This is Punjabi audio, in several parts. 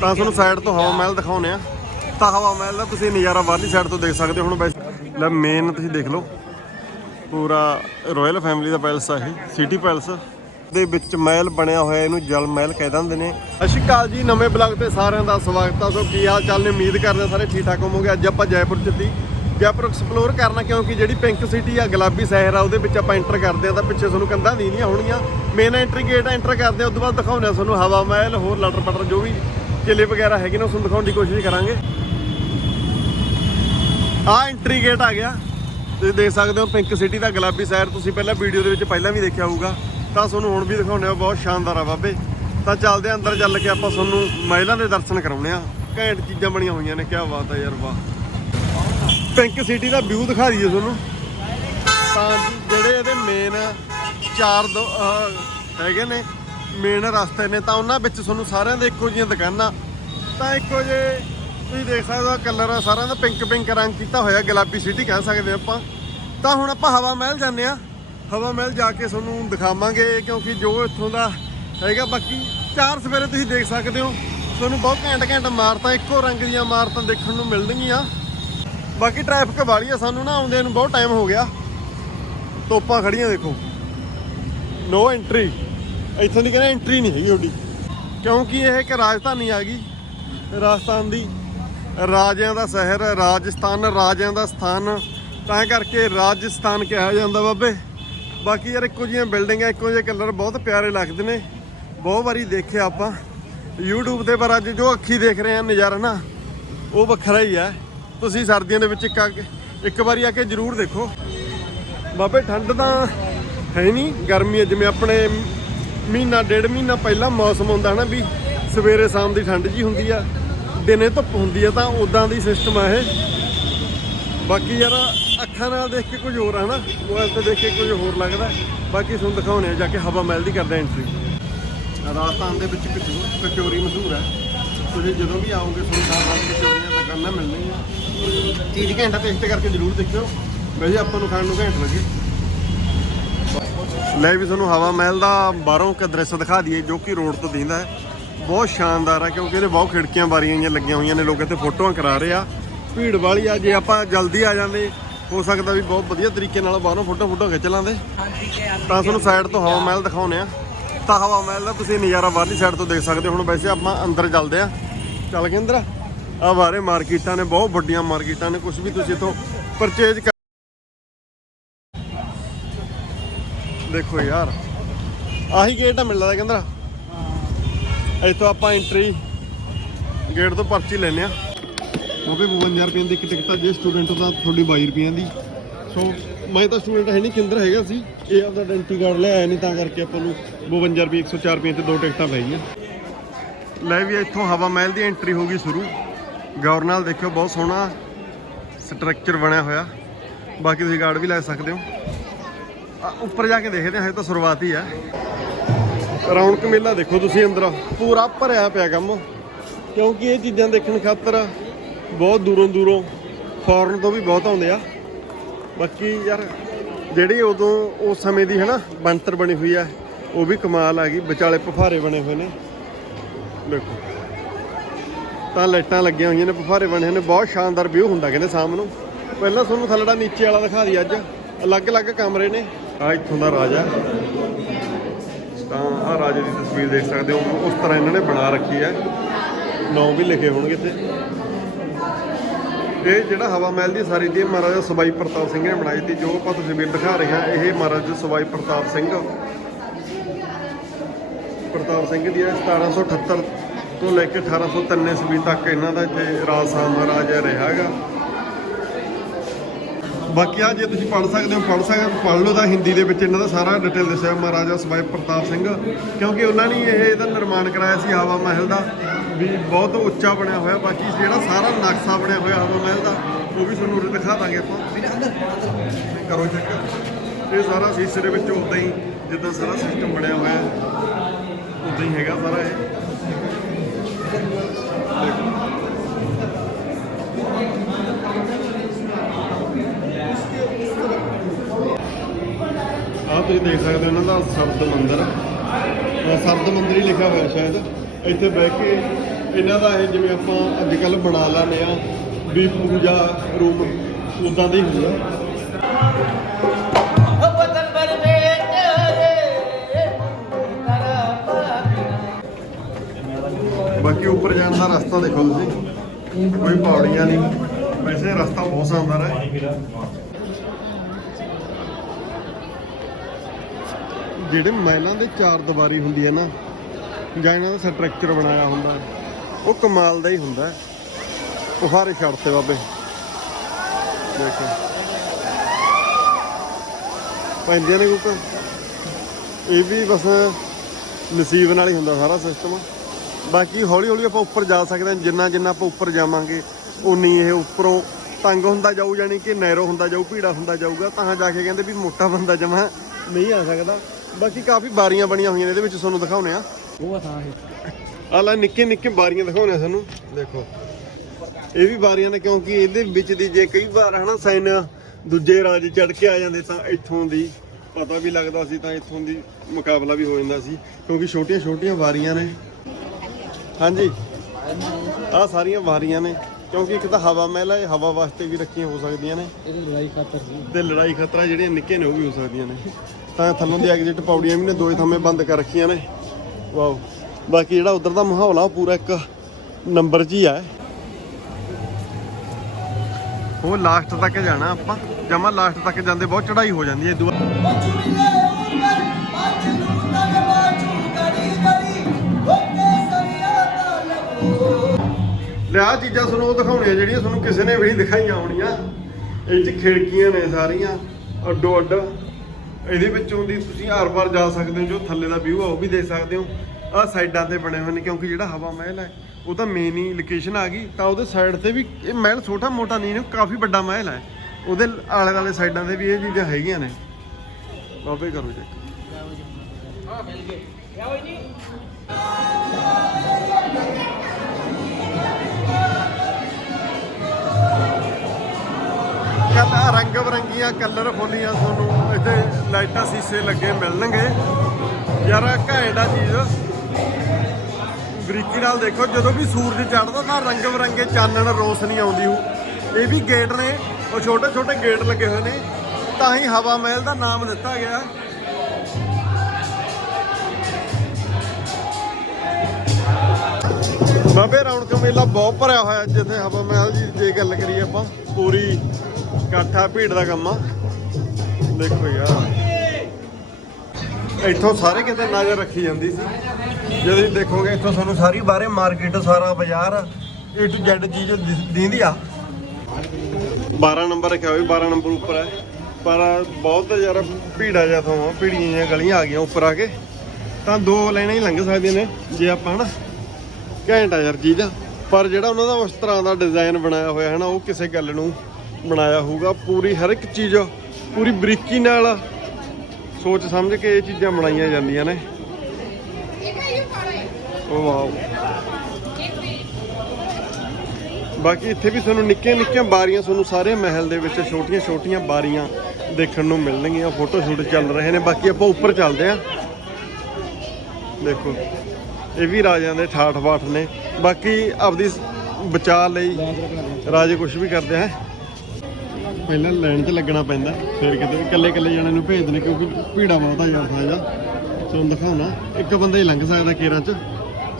ਤਾਂ ਤੁਹਾਨੂੰ ਸਾਈਡ ਤੋਂ ਹਵਾ ਮਹਿਲ ਦਿਖਾਉਨੇ ਆ ਤਾਂ ਹਵਾ ਮਹਿਲ ਦਾ ਤੁਸੀਂ ਨਜ਼ਾਰਾ ਬਾਹਰਲੀ ਸਾਈਡ ਤੋਂ ਦੇਖ ਸਕਦੇ ਹੋ। ਹੁਣ ਵੈਸੇ ਲੈ ਮੇਨ ਤੁਸੀਂ ਦੇਖ ਲਓ। ਪੂਰਾ ਰਾਇਲ ਫੈਮਿਲੀ ਦਾ ਪੈਲਸ ਆ ਇਹ ਸਿਟੀ ਪੈਲਸ ਦੇ ਵਿੱਚ ਮਹਿਲ ਬਣਿਆ ਹੋਇਆ, ਇਹਨੂੰ ਜਲ ਮਹਿਲ ਕਹਿ ਦਿੰਦੇ ਨੇ। ਸਤਿ ਸ਼੍ਰੀ ਅਕਾਲ ਜੀ, ਨਵੇਂ ਬਲੌਗ ਤੇ ਸਾਰਿਆਂ ਦਾ ਸਵਾਗਤ ਆ। ਸੋ ਕੀ ਹਾਲ ਚਾਲ ਨੇ? ਉਮੀਦ ਕਰਦੇ ਹਾਂ ਸਾਰੇ ਠੀਕ ਠਾਕ ਹੋਵੋਗੇ। ਅੱਜ ਆਪਾਂ ਜੈਪੁਰ ਚ ਸੀ। ਜੈਪੁਰ ਐਕਸਪਲੋਰ ਕਰਨਾ ਕਿਉਂਕਿ ਜਿਹੜੀ ਪਿੰਕ ਸਿਟੀ ਆ, ਗੁਲਾਬੀ ਸ਼ਹਿਰ ਆ, ਉਹਦੇ ਵਿੱਚ ਆਪਾਂ ਐਂਟਰ ਕਰਦੇ ਆ ਤਾਂ ਪਿੱਛੇ ਤੁਹਾਨੂੰ ਕੰਧਾਂ ਦੀਨੀਆਂ ਹੋਣਗੀਆਂ। ਮੇਨ ਐਂਟਰੀ ਗੇਟ ਐਂਟਰ ਕਰਦੇ ਆ, ਉਸ ਤੋਂ ਬਾਅਦ ਦਿਖਾਉਂਦੇ ਆ ਤੁਹਾਨੂੰ ਹਵਾ ਮਹਿਲ, ਹੋਰ ਲਟਰ ਪਟਰ ਜੋ ਵੀ ਕਿਲੇ ਵਗੈਰਾ ਹੈਗੇ ਨੇ, ਉਸ ਨੂੰ ਦਿਖਾਉਣ ਦੀ ਕੋਸ਼ਿਸ਼ ਕਰਾਂਗੇ। ਆ ਐਂਟਰੀ ਗੇਟ ਆ ਗਿਆ। ਤੁਸੀਂ ਦੇਖ ਸਕਦੇ ਹੋ ਪਿੰਕ ਸਿਟੀ ਦਾ ਗੁਲਾਬੀ ਸ਼ਹਿਰ ਤੁਸੀਂ ਪਹਿਲਾਂ ਵੀਡੀਓ ਦੇ ਵਿੱਚ ਪਹਿਲਾਂ ਵੀ ਦੇਖਿਆ ਹੋਊਗਾ। ਤਾਂ ਤੁਹਾਨੂੰ ਹੁਣ ਵੀ ਦਿਖਾਉਂਦੇ ਆ, ਬਹੁਤ ਸ਼ਾਨਦਾਰ ਆ ਬਾਬੇ। ਤਾਂ ਚੱਲਦੇ ਆ ਅੰਦਰ ਚੱਲ ਕੇ ਆਪਾਂ ਤੁਹਾਨੂੰ ਮਹਿਲਾਂ ਦੇ ਦਰਸ਼ਨ ਕਰਾਉਣੇ ਆ। ਘੈਂਟ ਚੀਜ਼ਾਂ ਬਣੀਆਂ ਹੋਈਆਂ ਨੇ, ਕਿਆ ਬਾਤ ਆ ਯਾਰ, ਵਾਹ। ਪਿੰਕ ਸਿਟੀ ਦਾ ਵਿਊ ਦਿਖਾ ਦਈਏ ਤੁਹਾਨੂੰ। ਤਾਂ ਜਿਹੜੇ ਇਹਦੇ ਮੇਨ ਚਾਰ ਦੋ ਅਹ, ਹੈਗੇ ਨੇ ਮੇਨ ਰਸਤੇ ਨੇ ਤਾਂ ਉਹਨਾਂ ਵਿੱਚ ਤੁਹਾਨੂੰ ਸਾਰਿਆਂ ਦੇ ਇੱਕੋ ਜਿਹੀਆਂ ਦੁਕਾਨਾਂ। ਤਾਂ ਇੱਕੋ ਜੇ ਤੁਸੀਂ ਦੇਖ ਸਕਦੇ ਹੋ ਕਲਰ ਸਾਰਿਆਂ ਦਾ ਪਿੰਕ ਪਿੰਕ ਰੰਗ ਕੀਤਾ ਹੋਇਆ ਗੁਲਾਬੀ ਸਿਟੀ ਕਹਿ ਸਕਦੇ ਆਪਾਂ। ਤਾਂ ਹੁਣ ਆਪਾਂ ਹਵਾ ਮਹਿਲ ਜਾਂਦੇ ਆ ਹਵਾ ਮਹਿਲ ਜਾ ਕੇ ਤੁਹਾਨੂੰ ਦਿਖਾਵਾਂਗੇ ਕਿਉਂਕਿ ਜੋ ਇੱਥੋਂ ਦਾ ਹੈਗਾ ਬਾਕੀ ਚਾਰ ਸਵੇਰੇ ਤੁਸੀਂ ਦੇਖ ਸਕਦੇ ਹੋ। ਤੁਹਾਨੂੰ ਬਹੁਤ ਘੈਂਟ ਘੈਂਟ ਇਮਾਰਤਾਂ ਇੱਕੋ ਰੰਗ ਦੀਆਂ ਇਮਾਰਤਾਂ ਦੇਖਣ ਨੂੰ ਮਿਲਣਗੀਆਂ। ਬਾਕੀ ਟ੍ਰੈਫਿਕ ਵਾਲੀ ਆ ਸਾਨੂੰ ਨਾ ਆਉਂਦੇ ਨੂੰ ਬਹੁਤ ਟਾਈਮ ਹੋ ਗਿਆ। ਤੋਪਾਂ ਖੜੀਆਂ ਦੇਖੋ। No entry. ਇੱਥੋਂ ਦੀ ਕਹਿੰਦੇ ਐਂਟਰੀ ਨਹੀਂ ਹੈਗੀ ਤੁਹਾਡੀ। ਕਿਉਂਕਿ ਇਹ ਇੱਕ ਰਾਜਧਾਨੀ ਆ ਗਈ। ਰਾਜਸਥਾਨ ਦੀ। ਰਾਜਿਆਂ ਦਾ ਸ਼ਹਿਰ, ਰਾਜਸਥਾਨ, ਰਾਜਿਆਂ ਦਾ ਸਥਾਨ। ਤਾਂ ਕਰਕੇ ਰਾਜਸਥਾਨ ਕਿਹਾ ਜਾਂਦਾ ਬਾਬੇ। ਬਾਕੀ ਯਾਰ ਇੱਕੋ ਜਿਹੀਆਂ ਬਿਲਡਿੰਗਾਂ, ਇੱਕੋ ਜਿਹੇ ਕਲਰ ਬਹੁਤ ਪਿਆਰੇ ਲੱਗਦੇ ਨੇ। ਬਹੁਤ ਵਾਰੀ ਦੇਖਿਆ ਆਪਾਂ। YouTube ਤੇ ਪਰ ਅੱਜ ਜੋ ਅੱਖੀ ਦੇਖ ਰਹੇ ਆ ਨਜ਼ਾਰਾ ਨਾ, ਉਹ ਵੱਖਰਾ ਹੀ ਹੈ ਤੁਸੀਂ ਸਰਦੀਆਂ ਦੇ ਵਿੱਚ ਇੱਕ ਆ ਕੇ ਇੱਕ ਵਾਰੀ ਆ ਕੇ ਜ਼ਰੂਰ ਦੇਖੋ। ਬਾਬੇ ਠੰਡ ਤਾਂ ਹੈ ਨਹੀਂ। ਗਰਮੀ ਜਿਵੇਂ ਆਪਣੇ ਮਹੀਨਾ, ਡੇਢ ਮਹੀਨਾ ਪਹਿਲਾਂ ਮੌਸਮ ਹੁੰਦਾ ਨਾ ਵੀ ਸਵੇਰੇ ਸ਼ਾਮ ਦੀ ਠੰਡ ਜੀ ਹੁੰਦੀ ਆ, ਦਿਨੇ ਧੁੱਪ ਹੁੰਦੀ ਆ, ਤਾਂ ਉਦਾਂ ਦੀ ਸਿਸਟਮ ਆ ਇਹ। ਬਾਕੀ ਯਾਰ, ਅੱਖਾਂ ਨਾਲ ਦੇਖ ਕੇ ਕੁਝ ਹੋਰ ਆ ਨਾ ਮੋਬਾਈਲ ਤੇ ਦੇਖ ਕੇ ਕੁਝ ਹੋਰ ਲੱਗਦਾ। ਬਾਕੀ ਤੁਹਾਨੂੰ ਦਿਖਾਉਣੇ ਆ ਜਾ ਕੇ ਹਵਾ ਮਹਿਲ ਦੀ ਕਰਦੇ ਐਂਟਰੀ ਰਾਜਸਥਾਨ ਦੇ ਵਿੱਚ ਕਚੋ- ਕਚੋਰੀ ਮਸ਼ਹੂਰ ਹੈ ਤੁਸੀਂ ਜਦੋਂ ਵੀ ਆਓਗੇ, ਤੁਹਾਨੂੰ ਸਾਰਾ ਕਚੋਰੀਆਂ ਦੁਕਾਨਾਂ ਮਿਲਣਗੀਆਂ ਚੀਜ਼ ਘੰਟਾ ਟੇਸਟ ਕਰਕੇ ਜ਼ਰੂਰ ਦੇਖਿਓ। ਵੈਸੇ ਆਪਾਂ ਨੂੰ ਖਾਣ ਨੂੰ ਘੰਟ ਲੱਗੇ। ਲੈ ਵੀ ਤੁਹਾਨੂੰ ਹਵਾ ਮਹਿਲ ਦਾ ਬਾਹਰੋਂ ਇੱਕ ਦ੍ਰਿਸ਼ ਦਿਖਾ ਦਈਏ, ਜੋ ਕਿ ਰੋਡ ਤੋਂ ਦਿਖਦਾ ਹੈ। ਬਹੁਤ ਸ਼ਾਨਦਾਰ ਆ ਕਿਉਂਕਿ ਇਹਦੇ ਬਹੁਤ ਖਿੜਕੀਆਂ ਬਾਰੀਆਂ ਜਿਹੀਆਂ ਲੱਗੀਆਂ ਹੋਈਆਂ ਨੇ, ਲੋਕ ਇੱਥੇ ਫੋਟੋਆਂ ਕਰਾ ਰਹੇ ਆ। ਭੀੜ ਵਾਲੀ ਆ, ਜੇ ਆਪਾਂ ਜਲਦੀ ਆ ਜਾਂਦੇ, ਹੋ ਸਕਦਾ ਵੀ ਬਹੁਤ ਵਧੀਆ ਤਰੀਕੇ ਨਾਲ ਬਾਹਰੋਂ ਫੋਟੋ ਫੋਟੋ ਖਿੱਚ ਲਾਂਦੇ। ਤਾਂ ਤੁਹਾਨੂੰ ਸਾਈਡ ਤੋਂ ਹਵਾ ਮਹਿਲ ਦਿਖਾਉਨੇ ਆ। ਤਾਂ ਹਵਾ ਮਹਿਲ ਦਾ ਤੁਸੀਂ ਨਜ਼ਾਰਾ ਬਾਹਰਲੀ ਸਾਈਡ ਤੋਂ ਦੇਖ ਸਕਦੇ ਹੋ। ਹੁਣ ਵੈਸੇ ਆਪਾਂ ਅੰਦਰ ਚੱਲਦੇ ਆ। ਚੱਲ ਕੇ ਅੰਦਰ। ਆ ਬਾਰੇ ਮਾਰਕੀਟਾਂ ਨੇ, ਬਹੁਤ ਵੱਡੀਆਂ ਮਾਰਕੀਟਾਂ ਨੇ। ਕੁਝ ਵੀ ਤੁਸੀਂ ਇੱਥੋਂ ਪਰਚੇਜ ਦੇਖੋ ਯਾਰ ਆਹੀ ਗੇਟ ਆ ਮਿਲਦਾ ਕਹਿੰਦਾ। ਇੱਥੋਂ ਆਪਾਂ ਐਂਟਰੀ ਗੇਟ ਤੋਂ ਪਰਚੀ ਲੈਨੇ ਆ ਉਹ ਵੀ 52 ਰੁਪਏ ਦੀ ਇੱਕ ਟਿਕਟ ਆ ਜੇ ਸਟੂਡੈਂਟ ਦਾ ਤੁਹਾਡੀ 22 ਰੁਪਏ ਦੀ। ਸੋ ਮੈਂ ਤਾਂ ਸਟੂਡੈਂਟ ਹੈ ਨਹੀਂ ਕਿੰਦਰ ਹੈਗਾ ਸੀ। ਇਹ ਆਪਦਾ ਆਇਡੈਂਟੀ ਕਾਰਡ ਲੈ ਆਇਆ ਨਹੀਂ ਤਾਂ ਕਰਕੇ ਆਪਾਂ ਨੂੰ 52 ਰੁਪਏ 104 ਰੁਪਏ ਤੇ ਦੋ ਟਿਕਟਾਂ ਪੈ ਗਈਆਂ। ਲੈ ਵੀ ਇੱਥੋਂ ਹਵਾ ਮਹਿਲ ਦੀ ਐਂਟਰੀ ਹੋ ਗਈ ਸ਼ੁਰੂ। ਗੌਰ ਨਾਲ ਦੇਖਿਓ ਬਹੁਤ ਸੋਹਣਾ ਸਟਰਕਚਰ ਬਣਿਆ ਹੋਇਆ। ਬਾਕੀ ਤੁਸੀਂ ਗਾਰਡ ਵੀ ਲੈ ਸਕਦੇ ਹੋ। ਉੱਪਰ ਜਾ ਕੇ ਦੇਖਦੇ ਹਾਂ, ਹਜੇ ਤਾਂ ਸ਼ੁਰੂਆਤ ਹੀ ਹੈ ਰੌਣਕ ਮੇਲਾ ਦੇਖੋ ਤੁਸੀਂ ਅੰਦਰ। ਪੂਰਾ ਭਰਿਆ ਪਿਆ ਕੰਮ, ਕਿਉਂਕਿ ਇਹ ਚੀਜ਼ਾਂ ਦੇਖਣ ਖਾਤਰ ਬਹੁਤ ਦੂਰੋਂ ਦੂਰੋਂ ਫੋਰਨ ਤੋਂ ਵੀ ਬਹੁਤ ਆਉਂਦੇ ਆ। ਬਾਕੀ ਯਾਰ, ਜਿਹੜੀ ਉਦੋਂ ਉਸ ਸਮੇਂ ਦੀ ਹਨਾ, ਬਣਤਰ ਬਣੀ ਹੋਈ ਆ, ਉਹ ਵੀ ਕਮਾਲ ਆ ਗਈ, ਵਿਚਾਲੇ ਪਫਾਰੇ ਬਣੇ ਹੋਏ ਨੇ। ਦੇਖੋ, ਤਾਂ ਲਾਈਟਾਂ ਲੱਗੀਆਂ ਹੋਈਆਂ ਨੇ ਪਫਾਰੇ ਬਣੇ ਹੋਏ ਨੇ, ਬਹੁਤ ਸ਼ਾਨਦਾਰ ਵਿਊ ਹੁੰਦਾ ਕਹਿੰਦੇ ਸ਼ਾਮ ਨੂੰ। ਪਹਿਲਾਂ ਤੁਹਾਨੂੰ ਥੱਲੜਾ ਨੀਚੇ ਵਾਲਾ ਦਿਖਾ ਦਈ ਅੱਜ, ਅਲੱਗ-ਅਲੱਗ ਕਮਰੇ ਨੇ। ਆ ਇੱਥੋਂ ਦਾ ਰਾਜਾ। ਤਾਂ ਆ ਰਾਜੇ ਦੀ ਤਸਵੀਰ ਦੇਖ ਸਕਦੇ ਹੋ। ਉਸ ਤਰ੍ਹਾਂ ਇਹਨਾਂ ਨੇ ਬਣਾ ਰੱਖੀ ਹੈ। ਨਾਂ ਵੀ ਲਿਖੇ ਹੋਣਗੇ ਇੱਥੇ। ਇਹ ਜਿਹੜਾ ਹਵਾ ਮਹਿਲ ਦੀ ਸਾਰੀ ਦੀ ਮਹਾਰਾਜਾ ਸਵਾਈ ਪ੍ਰਤਾਪ ਸਿੰਘ ਨੇ ਬਣਾਈ ਸੀ, ਜੋ ਆਪਾਂ ਤਸਵੀਰ ਦਿਖਾ ਰਹੇ ਹਾਂ, ਇਹ ਮਹਾਰਾਜਾ ਸਵਾਈ ਪ੍ਰਤਾਪ ਸਿੰਘ। ਪ੍ਰਤਾਪ ਸਿੰਘ ਦੀ ਹੈ 1778 ਤੋਂ ਲੈ ਕੇ 1893 ਈਸਵੀ ਤੱਕ ਇਹਨਾਂ ਦਾ ਇੱਥੇ ਰਾਜ ਸਾਮਰਾਜ ਰਿਹਾ ਹੈਗਾ। ਬਾਕੀ ਆ ਜੇ ਤੁਸੀਂ ਪੜ੍ਹ ਸਕਦੇ ਹੋ, ਪੜ੍ਹ ਸਕਦੇ ਹੋ, ਪੜ੍ਹ ਲਓ ਤਾਂ ਹਿੰਦੀ ਦੇ ਵਿੱਚ ਇਹਨਾਂ ਦਾ ਸਾਰਾ ਡਿਟੇਲ ਦੱਸਿਆ ਮਹਾਰਾਜਾ ਸਵਾਈ ਪ੍ਰਤਾਪ ਸਿੰਘ। ਕਿਉਂਕਿ ਉਹਨਾਂ ਨੇ ਇਹ ਇਹਦਾ ਨਿਰਮਾਣ ਕਰਾਇਆ ਸੀ ਹਵਾ ਮਹਿਲ ਦਾ, ਵੀ ਬਹੁਤ ਉੱਚਾ ਬਣਿਆ ਹੋਇਆ, ਬਾਕੀ ਜਿਹੜਾ ਸਾਰਾ ਨਕਸ਼ਾ ਬਣਿਆ ਹੋਇਆ ਹਵਾ ਮਹਿਲ ਦਾ, ਉਹ ਵੀ ਤੁਹਾਨੂੰ ਉਰੇ ਦਿਖਾ ਦਾਂਗੇ ਆਪਾਂ। ਕਰੋ ਚੈੱਕ ਇਹ ਸਾਰਾ ਸ਼ੀਸ਼ੇ ਦੇ ਵਿੱਚ ਉਦਾਂ ਹੀ, ਜਿੱਦਾਂ ਸਾਰਾ ਸਿਸਟਮ ਬਣਿਆ ਹੋਇਆ ਉਦਾਂ ਹੀ ਹੈਗਾ ਸਾਰਾ ਇਹ। ਆਹ ਤੁਸੀਂ ਦੇਖ ਸਕਦੇ ਹੋ ਇਹਨਾਂ ਦਾ ਸਰਦ ਮੰਦਰ। ਸਰਦ ਮੰਦਰ ਹੀ ਲਿਖਿਆ ਹੋਇਆ ਸ਼ਾਇਦ। ਇੱਥੇ ਬਹਿ ਕੇ ਇਹਨਾਂ ਦਾ ਇਹ ਜਿਵੇਂ ਆਪਾਂ ਅੱਜ ਕੱਲ ਬਣਾ ਲੈਨੇ ਆ ਵੀ ਪੂਜਾ ਰੂਪ ਉਦਾਂ ਦਾ ਹੀ। ਹੁੰਦਾ ਬਾਕੀ ਉੱਪਰ ਜਾਣ ਦਾ ਰਸਤਾ ਦੇਖੋ ਤੁਸੀਂ। ਕੋਈ ਪੌੜੀਆਂ ਨਹੀਂ। ਵੈਸੇ ਰਸਤਾ ਬਹੁਤ ਸ਼ਾਨਦਾਰ ਹੈ। ਜਿਹੜੇ ਮਹਿਲਾਂ ਦੇ ਚਾਰ ਦੀਵਾਰੀ ਹੁੰਦੀ ਹੈ ਨਾ, ਜਾਂ ਇਹਨਾਂ ਦਾ ਸਟਰਕਚਰ ਬਣਾਇਆ ਹੁੰਦਾ ਉਹ ਕਮਾਲ ਦਾ ਹੀ ਹੁੰਦਾ ਹੈ। ਬੁਖਾਰੇ ਛੱਡਤੇ ਬਾਬੇ। ਦੇਖੋ। ਪੈਂਦੀਆਂ ਨੇ ਕੁੱਕ ਇਹ ਵੀ ਬਸ ਨਸੀਬ ਨਾਲ ਹੀ ਹੁੰਦਾ ਸਾਰਾ ਸਿਸਟਮ ਬਾਕੀ ਹੌਲੀ ਹੌਲੀ ਆਪਾਂ ਉੱਪਰ ਜਾ ਸਕਦੇ ਹਾਂ ਜਿੰਨਾ ਜਿੰਨਾ ਆਪਾਂ ਉੱਪਰ ਜਾਵਾਂਗੇ ਉਨੀ ਇਹ ਉੱਪਰੋਂ ਤੰਗ ਹੁੰਦਾ ਜਾਊ ਜਾਨੀ ਕਿ ਨੈਰੋ ਹੁੰਦਾ ਜਾਊ, ਭੀੜਾ ਹੁੰਦਾ ਜਾਊਗਾ, ਤਾਂ ਜਾ ਕੇ ਕਹਿੰਦੇ ਵੀ ਮੋਟਾ ਬੰਦਾ ਜਮਾ ਨਹੀਂ ਆ ਸਕਦਾ। ਬਾਕੀ ਕਾਫੀ ਬਾਰੀਆਂ ਬਣੀਆਂ ਹੋਈਆਂ ਨੇ ਇਹਦੇ ਵਿੱਚ ਤੁਹਾਨੂੰ ਦਿਖਾਉਨੇ ਆ ਉਹ ਆ ਥਾਂ ਇਹ। ਆਲਾ ਨਿੱਕੇ ਨਿੱਕੇ ਬਾਰੀਆਂ ਦਿਖਾਉਨੇ ਆ ਸਾਨੂੰ ਦੇਖੋ। ਇਹ ਵੀ ਬਾਰੀਆਂ ਨੇ ਕਿਉਂਕਿ ਇਹਦੇ ਵਿੱਚ ਦੀ ਜੇ ਕਈ ਵਾਰ ਹਨਾ ਸੈਨ ਦੂਜੇ ਰਾਜ ਚੜ ਕੇ ਆ ਜਾਂਦੇ ਤਾਂ ਇੱਥੋਂ ਦੀ ਪਤਾ ਵੀ ਲੱਗਦਾ ਸੀ ਤਾਂ ਇੱਥੋਂ ਦੀ ਮੁਕਾਬਲਾ ਵੀ ਹੋ ਜਾਂਦਾ ਸੀ ਕਿਉਂਕਿ ਛੋਟੀਆਂ ਛੋਟੀਆਂ ਵਾਰੀਆਂ ਨੇ। ਹਾਂਜੀ। ਆਹ ਸਾਰੀਆਂ ਵਾਰੀਆਂ ਨੇ ਕਿਉਂਕਿ ਇੱਕ ਤਾਂ ਹਵਾ ਮਹਿਲਾ ਹੈ ਹਵਾ ਵਾਸਤੇ ਵੀ ਰੱਖੀਆਂ ਹੋ ਸਕਦੀਆਂ ਨੇ। ਤੇ ਲੜਾਈ ਖਤਰਾ ਜਿਹੜੀਆਂ ਨਿੱਕੇ ਨੇ ਉਹ ਵੀ ਹੋ ਸਕਦੀਆਂ ਨੇ। ਤਾਂ ਥੱਲੋਂ ਦੀ ਐਗਜ਼ਿਟ ਪੌੜੀਆਂ ਵੀ ਨੇ ਦੋਏ ਥਾਵੇਂ ਬੰਦ ਕਰ ਰੱਖੀਆਂ ਨੇ। ਵਾਓ ਬਾਕੀ ਜਿਹੜਾ ਉਧਰ ਦਾ ਮਾਹੌਲ ਆ, ਉਹ ਪੂਰਾ ਇੱਕ ਨੰਬਰ 'ਚ ਹੀ ਆ। ਉਹ ਲਾਸਟ ਤੱਕ ਜਾਣਾ ਆਪਾਂ। ਜਮਾ ਲਾਸਟ ਤੱਕ ਜਾਂਦੇ, ਬਹੁਤ ਚੜਾਈ ਹੋ ਜਾਂਦੀ ਹੈ ਦੁਆ ਲਿਆ ਚੀਜ਼ਾਂ ਤੁਹਾਨੂੰ ਉਹ ਦਿਖਾਉਣੀਆਂ ਜਿਹੜੀਆਂ ਤੁਹਾਨੂੰ ਕਿਸੇ ਨੇ ਵੀ ਨਹੀਂ ਦਿਖਾਈਆਂ ਹੋਣੀਆਂ। ਇਹ 'ਚ ਖਿੜਕੀਆਂ ਨੇ ਸਾਰੀਆਂ ਅੱਡੋ ਅੱਡ ਇਹਦੇ ਵਿੱਚੋਂ ਦੀ ਤੁਸੀਂ ਹਰ-ਵਾਰ ਜਾ ਸਕਦੇ ਹੋ, ਜੋ ਥੱਲੇ ਦਾ ਵਿਊ ਆ ਉਹ ਵੀ ਦੇਖ ਸਕਦੇ ਹੋ। ਆਹ ਸਾਈਡਾਂ ਤੇ ਬਣੇ ਹੋਏ ਨੇ, ਕਿਉਂਕਿ ਜਿਹੜਾ ਹਵਾ ਮਹਿਲ ਹੈ, ਉਹ ਤਾਂ ਮੇਨ ਹੀ ਲੋਕੇਸ਼ਨ ਆ ਗਈ। ਤਾਂ ਉਹਦੇ ਸਾਈਡ ਤੇ ਵੀ ਇਹ ਮਹਿਲ ਛੋਟਾ ਮੋਟਾ ਨਹੀਂ ਨੇ ਕਾਫੀ ਵੱਡਾ ਮਹਿਲ ਹੈ। ਉਹਦੇ ਆਲੇ ਦੁਆਲੇ ਸਾਈਡਾਂ ਤੇ ਵੀ ਇਹ ਚੀਜ਼ਾਂ ਹੈਗੀਆਂ ਨੇ। ਬਾਬੇ ਕਰੋ ਚੈੱਕ ਕੱਲ ਰੰਗ ਬਰੰਗੀਆਂ ਕਲਰ ਫੁੱਲੀਆਂ ਤੁਹਾਨੂੰ। ਇੱਥੇ ਲਾਈਟਾਂ ਸੀਸੇ ਲੱਗੇ ਮਿਲਣਗੇ। ਯਾਰ ਘੈਂਟ ਚੀਜ਼। ਬਰੀਕੀ ਨਾਲ ਦੇਖੋ, ਜਦੋਂ ਵੀ ਸੂਰਜ ਚੜ੍ਹਦਾ ਤਾਂ ਰੰਗ ਬਰੰਗੇ ਚਾਨਣ ਰੋਸ਼ਨੀ ਆਉਂਦੀ। ਹੋ ਇਹ ਵੀ ਗੇਟ ਨੇ, ਉਹ ਛੋਟੇ ਛੋਟੇ ਗੇਟ ਲੱਗੇ ਹੋਏ ਨੇ। ਤਾਂ ਹੀ ਹਵਾ ਮਹਿਲ ਦਾ ਨਾਮ ਦਿੱਤਾ ਗਿਆ। ਬਾਬੇ ਰੌਣਕ ਮੇਲਾ ਬਹੁਤ ਭਰਿਆ ਹੋਇਆ ਜਿੱਥੇ ਹਵਾ ਮਹਿਲ ਦੀ ਜੇ ਗੱਲ ਕਰੀਏ ਆਪਾਂ, ਪੂਰੀ ਇਕੱਠਾ ਭੀੜ ਦਾ ਕੰਮ ਆ। ਦੇਖੋ ਯਾਰ। ਇੱਥੋਂ ਸਾਰੇ ਕਿਤੇ ਨਜ਼ਰ ਰੱਖੀ ਜਾਂਦੀ ਸੀ। ਜਦੋਂ ਤੁਸੀਂ ਦੇਖੋਗੇ, ਇੱਥੋਂ ਤੁਹਾਨੂੰ ਸਾਰੀ ਬਾਹਰੇ ਮਾਰਕੀਟ ਸਾਰਾ ਬਾਜ਼ਾਰ, A to Z ਚੀਜ਼ ਦਿਸ- ਆ। 12 ਨੰਬਰ ਰੱਖਿਆ ਹੋਇਆ 12 ਨੰਬਰ ਉੱਪਰ ਹੈ। ਪਰ ਬਹੁਤ ਯਾਰ ਭੀੜਾ ਜਿਹਾ ਤੋਂ ਭੀੜੀਆਂ ਜਿਹੀਆਂ ਗਲੀਆਂ ਆ ਗਈਆਂ ਉੱਪਰ ਆ ਕੇ। ਤਾਂ ਦੋ ਲਾਈਨਾਂ ਹੀ ਲੰਘ ਸਕਦੀਆਂ ਨੇ, ਜੇ ਆਪਾਂ ਹਨਾ। ਘੈਂਟ ਆ ਯਾਰ ਚੀਜ਼। ਪਰ ਜਿਹੜਾ ਉਹਨਾਂ ਦਾ ਉਸ ਤਰ੍ਹਾਂ ਦਾ ਡਿਜ਼ਾਈਨ ਬਣਾਇਆ ਹੋਇਆ ਹੈ ਨਾ, ਉਹ ਕਿਸੇ ਗੱਲ ਨੂੰ ਬਣਾਇਆ ਹੋਊਗਾ। ਪੂਰੀ ਹਰ ਇੱਕ ਚੀਜ਼ ਪੂਰੀ ਬਰੀਕੀ ਨਾਲ ਸੋਚ ਸਮਝ ਕੇ ਇਹ ਚੀਜ਼ਾਂ ਬਣਾਈਆਂ ਜਾਂਦੀਆਂ ਨੇ। ਉਹ ਵਾਓ। ਬਾਕੀ ਇੱਥੇ ਵੀ ਤੁਹਾਨੂੰ ਨਿੱਕੀਆਂ ਨਿੱਕੀਆਂ ਬਾਰੀਆਂ ਤੁਹਾਨੂੰ ਸਾਰੇ ਮਹਿਲ ਦੇ ਵਿੱਚ ਛੋਟੀਆਂ ਛੋਟੀਆਂ ਬਾਰੀਆਂ ਦੇਖਣ ਨੂੰ ਮਿਲਣਗੀਆਂ। ਫੋਟੋ ਸ਼ੂਟ ਚੱਲ ਰਹੇ ਨੇ। ਬਾਕੀ ਆਪਾਂ ਉੱਪਰ ਚੱਲਦੇ ਆਂ ਦੇਖੋ, ਇਹ ਵੀ ਰਾਜਿਆਂ ਦੇ ਠਾਠ ਬਾਠ ਨੇ। ਬਾਕੀ ਆਪਦੀ ਬਚਾਅ ਲਈ ਰਾਜੇ ਕੁਝ ਵੀ ਕਰਦੇ ਹੈ। ਪਹਿਲਾਂ ਲਾਈਨ 'ਚ ਲੱਗਣਾ ਪੈਂਦਾ ਫਿਰ ਕਿਤੇ ਇਕੱਲੇ ਇਕੱਲੇ ਜਣੇ ਨੂੰ ਭੇਜਦੇ ਨੇ ਕਿਉਂਕਿ ਭੀੜਾ ਬਹੁਤ ਆ ਯਾਰ ਥਾਂ ਜਾ ਦਿਖਾਉਣਾ ਇੱਕ ਬੰਦਾ ਹੀ ਲੰਘ ਸਕਦਾ ਕੇਰਾਂ 'ਚ।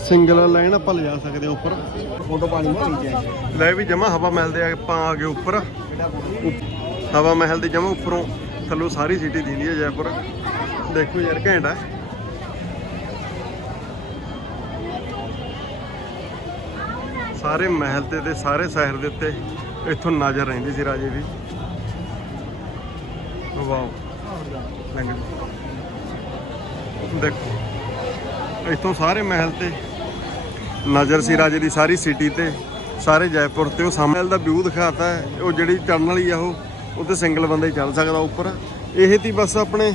ਸਿੰਗਲ ਲਾਈਨ ਆਪਾਂ ਲਿਜਾ ਸਕਦੇ ਆ ਉੱਪਰ। ਫੋਟੋ ਪਾਣੀ ਮਾ ਨੀਚੇ ਲੈ ਵੀ ਜਮਾ ਹਵਾ ਮਹਿਲ ਦੇ ਆਪਾਂ ਆ ਗਏ ਉੱਪਰ। ਹਵਾ ਮਹਿਲ ਦੇ ਜਮਾ ਉੱਪਰੋਂ ਥੱਲੋਂ ਸਾਰੀ ਸਿਟੀ ਦਿੰਦੀ ਹੈ ਜੈਪੁਰ। ਦੇਖੋ ਯਾਰ ਘੈਂਟ ਆ। ਸਾਰੇ ਮਹਿਲ ਤੇ ਤੇ ਸਾਰੇ ਸ਼ਹਿਰ ਦੇ ਉੱਤੇ ਇੱਥੋਂ ਨਜ਼ਰ ਰਹਿੰਦੀ ਸੀ ਰਾਜੇ ਦੀ। ਵਾਓ। ਲੰਘ ਦੇਖੋ, ਇੱਥੋਂ ਸਾਰੇ ਮਹਿਲ ਤੇ, ਨਜ਼ਰ ਸੀ ਰਾਜੇ ਦੀ ਸਾਰੀ ਸਿਟੀ ਤੇ, ਸਾਰੇ ਜੈਪੁਰ ਤੇ, ਉਹ ਸਾਹਮਣੇ ਦਾ ਵਿਊ ਦਿਖਾਤਾ ਉਹ ਜਿਹੜੀ ਚੜਨ ਵਾਲੀ ਆ ਉਹ ਉਹ ਤੇ ਸਿੰਗਲ ਬੰਦਾ ਹੀ ਚੱਲ ਸਕਦਾ ਉੱਪਰ। ਇਹ ਤੀ ਬਸ ਆਪਣੇ